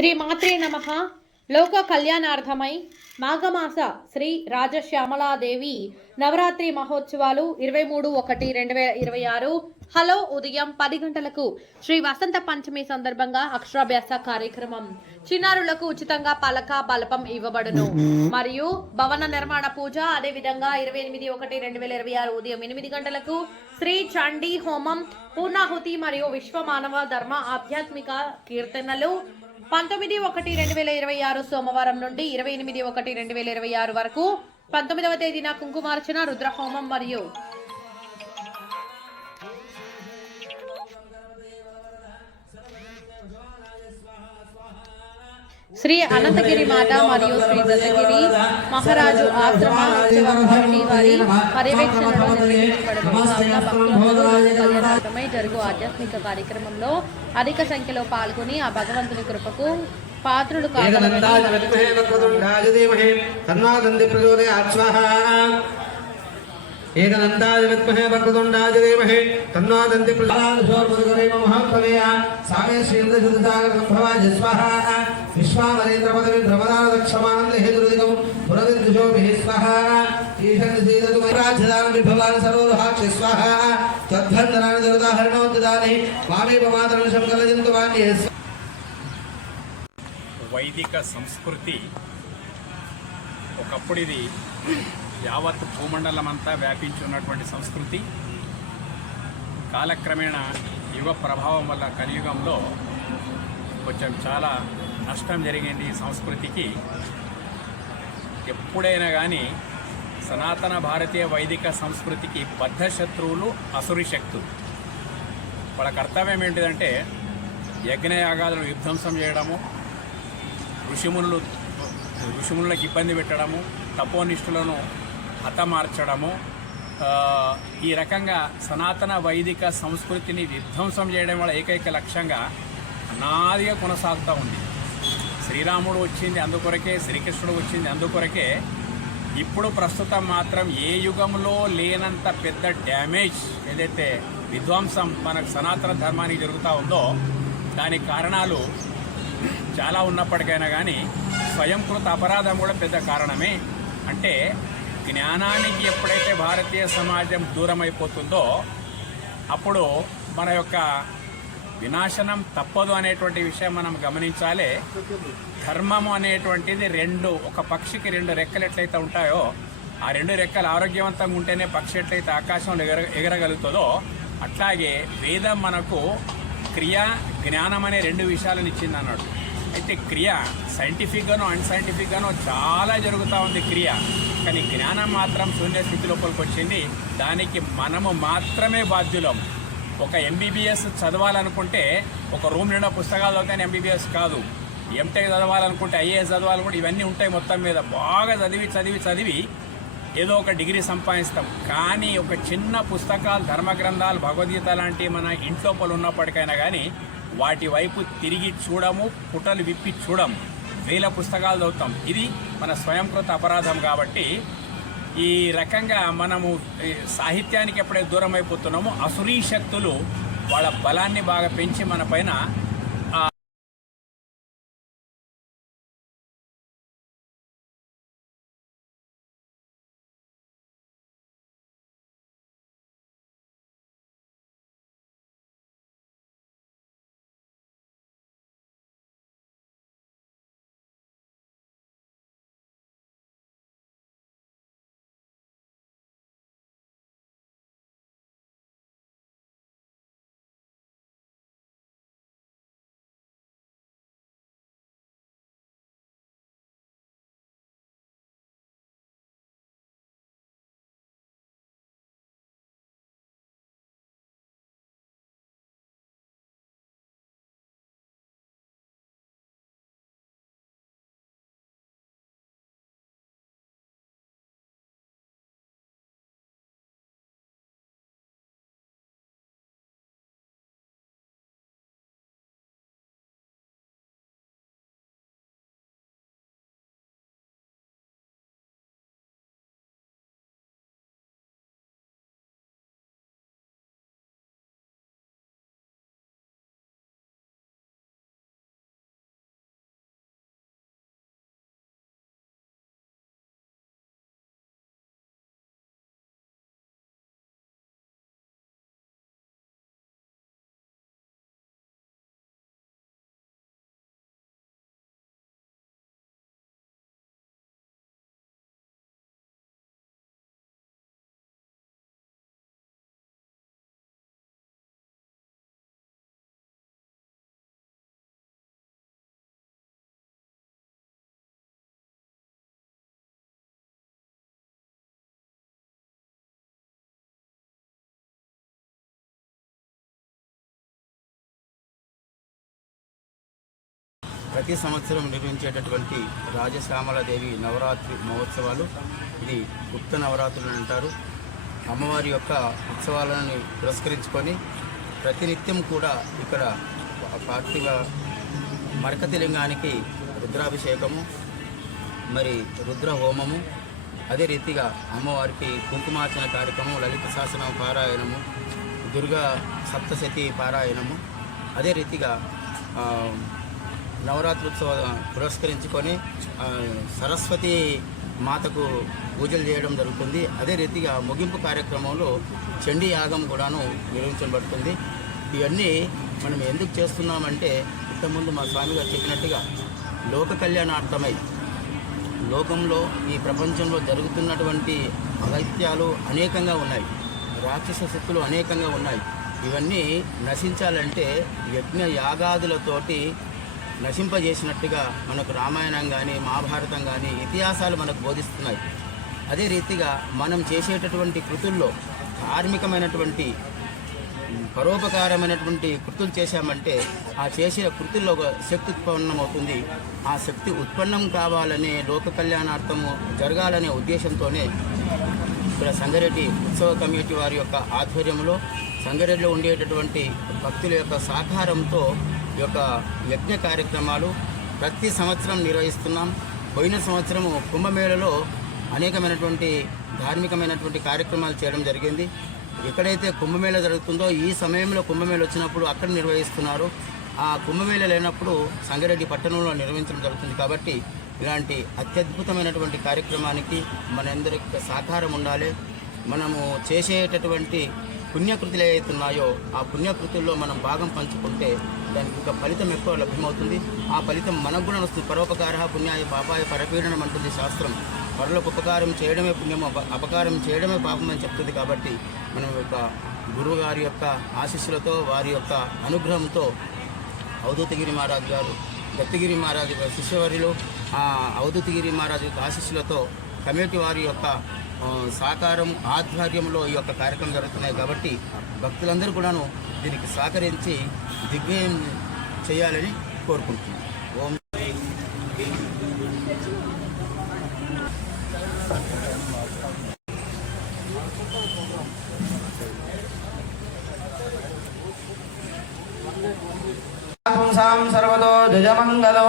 శ్రీ మాత్రే నమ. లోక కళ్యాణార్థమై మాఘమాస శ్రీ రాజశ్యామలాదేవి నవరాత్రి మహోత్సవాలు ఇరవై మూడు ఒకటి రెండు వేల ఇరవై ఆరు. హలో ఉదయం పది గంటలకు శ్రీ వసంత పంచమి సందర్భంగా అక్షరాభ్యాస కార్యక్రమం. చిన్నారులకు ఉచితంగా పలక బలపం ఇవ్వబడును. మరియు భవన నిర్మాణ పూజ అదే విధంగా ఇరవై ఎనిమిది ఒకటి రెండు వేల ఇరవై ఆరు ఉదయం ఎనిమిది గంటలకు శ్రీ చండీ హోమం పూర్ణాహుతి మరియు విశ్వ మానవ ధర్మ ఆధ్యాత్మిక కీర్తనలు పంతొమ్మిది ఒకటి రెండు వేల ఇరవై ఆరు సోమవారం నుండి ఇరవై ఎనిమిది ఒకటి రెండు వేల ఇరవై ఆరు వరకు పంతొమ్మిదవ తేదీన కుంకుమార్చన రుద్రహోమం మరియు శ్రీ అనంతగిరి మాత మరియు శ్రీ దత్తగిరి మహారాజు ఆశ్రమ ఉత్సవ కమిటీ వారి పర్యవేక్షణలో నిర్వహించబడును జరుగు ఆధ్యాత్మిక కార్యక్రమంలో అధిక సంఖ్యలో పాల్గొని ఆ భగవంతుని కృపకు పాత్రుడు కాదు ఏకదంతాది విద్మహే వక్రతుండాయ దేమహే తన్వాదంతి దంతి ప్రచోదయాత్ మహాప్రవేయ సామే శ్రీంద్ర శుద్ధసాగర సంభవాయ స్వాహా. విశ్వామరేంద్ర పదవి భ్రమదాన దక్షమానంద హేతురుదికం పురవిద్యుషోభిః స్వాహా ఈశన్ సీదతు రాజ్యదాన విభవాన సర్వోహాక్షి స్వాహా తద్భందనాన దేవతాహరణోద్దాని మామే పమాతరణ శంకరజంతు వాణ్యే వైదిక సంస్కృతి ఒకప్పుడు ఇది యావత్ భూమండలం అంతా వ్యాపించి ఉన్నటువంటి సంస్కృతి కాలక్రమేణా యుగ ప్రభావం వల్ల కలియుగంలో కొంచెం చాలా నష్టం జరిగింది ఈ సంస్కృతికి. ఎప్పుడైనా కానీ సనాతన భారతీయ వైదిక సంస్కృతికి బద్ధ శత్రువులు అసురి శక్తులు. వాళ్ళ కర్తవ్యం ఏంటిదంటే యజ్ఞయాగాలను విధ్వంసం చేయడము ఋషిమునులు ఋషిమునులకు ఇబ్బంది పెట్టడము తపోనిష్ఠులను హతమార్చడము ఈ రకంగా సనాతన వైదిక సంస్కృతిని విధ్వంసం చేయడం వల్ల ఏకైక లక్ష్యంగా అనాదిగా కొనసాగుతూ ఉంది. శ్రీరాముడు వచ్చింది అందుకొరకే శ్రీకృష్ణుడు వచ్చింది అందుకొరకే ఇప్పుడు ప్రస్తుతం మాత్రం ఏ యుగంలో లేనంత పెద్ద డ్యామేజ్ ఏదైతే విధ్వంసం మనకు సనాతన ధర్మానికి జరుగుతూ ఉందో దానికి కారణాలు చాలా ఉన్నప్పటికైనా కానీ స్వయంకృత అపరాధం కూడా పెద్ద కారణమే. అంటే జ్ఞానానికి ఎప్పుడైతే భారతీయ సమాజం దూరం అయిపోతుందో అప్పుడు మన యొక్క వినాశనం తప్పదు అనేటువంటి విషయం మనం గమనించాలి. ధర్మము అనేటువంటిది రెండు ఒక పక్షికి రెండు రెక్కలు ఎట్లయితే ఉంటాయో ఆ రెండు రెక్కలు ఆరోగ్యవంతంగా ఉంటేనే పక్షి ఎట్లయితే ఆకాశంలో ఎగర ఎగరగలుగుతుందో అట్లాగే వేదం మనకు క్రియ జ్ఞానం అనే రెండు విషయాలను ఇచ్చింది అన్నట్టు అయితే క్రియ సైంటిఫిక్గానో అన్సైంటిఫిక్గానో చాలా జరుగుతూ ఉంది క్రియ. కానీ జ్ఞానం మాత్రం శూన్య స్థితి లోపలికి వచ్చింది. దానికి మనము మాత్రమే బాధ్యులం. ఒక ఎంబీబీఎస్ చదవాలనుకుంటే ఒక రూమ్ నిండా పుస్తకాలు చదివితే ఎంబీబీఎస్ కాదు. ఎంటెక్ చదవాలనుకుంటే ఐఏఎస్ చదవాలనుకుంటే ఇవన్నీ ఉంటాయి మొత్తం మీద. బాగా చదివి చదివి చదివి ఏదో ఒక డిగ్రీ సంపాదిస్తాం. కానీ ఒక చిన్న పుస్తకాలు ధర్మ గ్రంథాలు భగవద్గీత లాంటి మన ఇంట్లోపల ఉన్నప్పటికైనా కానీ వాటి వైపు తిరిగి చూడము పుటలు విప్పి చూడము. వేల పుస్తకాలు చదువుతాం. ఇది మన స్వయంకృత అపరాధం కాబట్టి ఈ రకంగా మనము సాహిత్యానికి ఎప్పుడైతే దూరం అయిపోతున్నామో అసురీ శక్తులు వాళ్ళ బలాన్ని బాగా పెంచి మన పైన ప్రతి సంవత్సరం నిర్వహించేటటువంటి రాజశ్యామలాదేవి నవరాత్రి మహోత్సవాలు. ఇది గుప్త నవరాత్రులు అంటారు. అమ్మవారి యొక్క ఉత్సవాలను పురస్కరించుకొని ప్రతినిత్యం కూడా ఇక్కడ పార్థివ మరకతి లింగానికి రుద్రాభిషేకము మరి రుద్ర హోమము అదే రీతిగా అమ్మవారికి కుంకుమార్చన కార్యక్రమం లలిత శాసనం పారాయణము దుర్గా సప్తశతి పారాయణము అదే రీతిగా నవరాత్రి నవరాత్రోత్సవ పురస్కరించుకొని సరస్వతి మాతకు పూజలు చేయడం జరుగుతుంది. అదే రీతిగా ముగింపు కార్యక్రమంలో చండీ యాగం కూడాను నిర్వహించబడుతుంది. ఇవన్నీ మనం ఎందుకు చేస్తున్నామంటే ఇంతకుముందు మా స్వామి గారు చెప్పినట్టుగా లోక కళ్యాణార్థమై లోకంలో ఈ ప్రపంచంలో జరుగుతున్నటువంటి అగత్యాలు అనేకంగా ఉన్నాయి. రాక్షస శక్తులు అనేకంగా ఉన్నాయి. ఇవన్నీ నశించాలంటే యజ్ఞ యాగాదులతోటి నశింపజేసినట్టుగా మనకు రామాయణం కానీ మహాభారతం కానీ ఇతిహాసాలు మనకు బోధిస్తున్నాయి. అదే రీతిగా మనం చేసేటటువంటి కృతుల్లో ధార్మికమైనటువంటి పరోపకారమైనటువంటి కృతులు చేశామంటే ఆ చేసే కృతుల్లో ఒక శక్తి ఉత్పన్నం అవుతుంది ఆ శక్తి ఉత్పన్నం కావాలనే లోక కళ్యాణార్థము జరగాలనే ఉద్దేశంతోనే ఇక్కడ సంగారెడ్డి ఉత్సవ కమిటీ వారి యొక్క ఆధ్వర్యంలో సంగారెడ్డిలో ఉండేటటువంటి భక్తుల యొక్క సహకారంతో యొక్క యజ్ఞ కార్యక్రమాలు ప్రతి సంవత్సరం నిర్వహిస్తున్నాం. పోయిన సంవత్సరము కుంభమేళలో అనేకమైనటువంటి ధార్మికమైనటువంటి కార్యక్రమాలు చేయడం జరిగింది. ఎక్కడైతే కుంభమేళ జరుగుతుందో ఈ సమయంలో కుంభమేళ వచ్చినప్పుడు అక్కడ నిర్వహిస్తున్నారు. ఆ కుంభమేళ లేనప్పుడు సంగారెడ్డి పట్టణంలో నిర్వహించడం జరుగుతుంది కాబట్టి ఇలాంటి అత్యద్భుతమైనటువంటి కార్యక్రమానికి మనందరికి సహకారం ఉండాలి. మనము చేసేటటువంటి పుణ్యకృతులు ఏవైతే ఉన్నాయో ఆ పుణ్యకృతుల్లో మనం భాగం పంచుకుంటే దానికి ఇంకా ఫలితం ఎక్కువ లభ్యమవుతుంది. ఆ ఫలితం మనకు కూడా వస్తుంది. పరోపకార పుణ్యాయ పాపాయ పరపీడనం అంటుంది శాస్త్రం. పరులకు ఉపకారం చేయడమే పుణ్యం అప- అపకారం చేయడమే పాపం అని చెప్తుంది కాబట్టి మనం యొక్క గురువు గారి యొక్క ఆశీస్సులతో వారి యొక్క అనుగ్రహంతో అవధూతగిరి మహారాజు గారు దత్తగిరి మహారాజు గారు శిష్యవర్యులు ఆ అవధూతగిరి మహారాజు యొక్క ఆశీస్సులతో కమిటీ వారి యొక్క సహకారం ఆధ్వర్యంలో ఈ యొక్క కార్యక్రమం జరుగుతున్నాయి కాబట్టి భక్తులందరూ కూడాను దీనికి సహకరించి దిగ్విజయం చేయాలని కోరుకుంటున్నాను ఓం పుంసాం సర్వతో జయమంగళం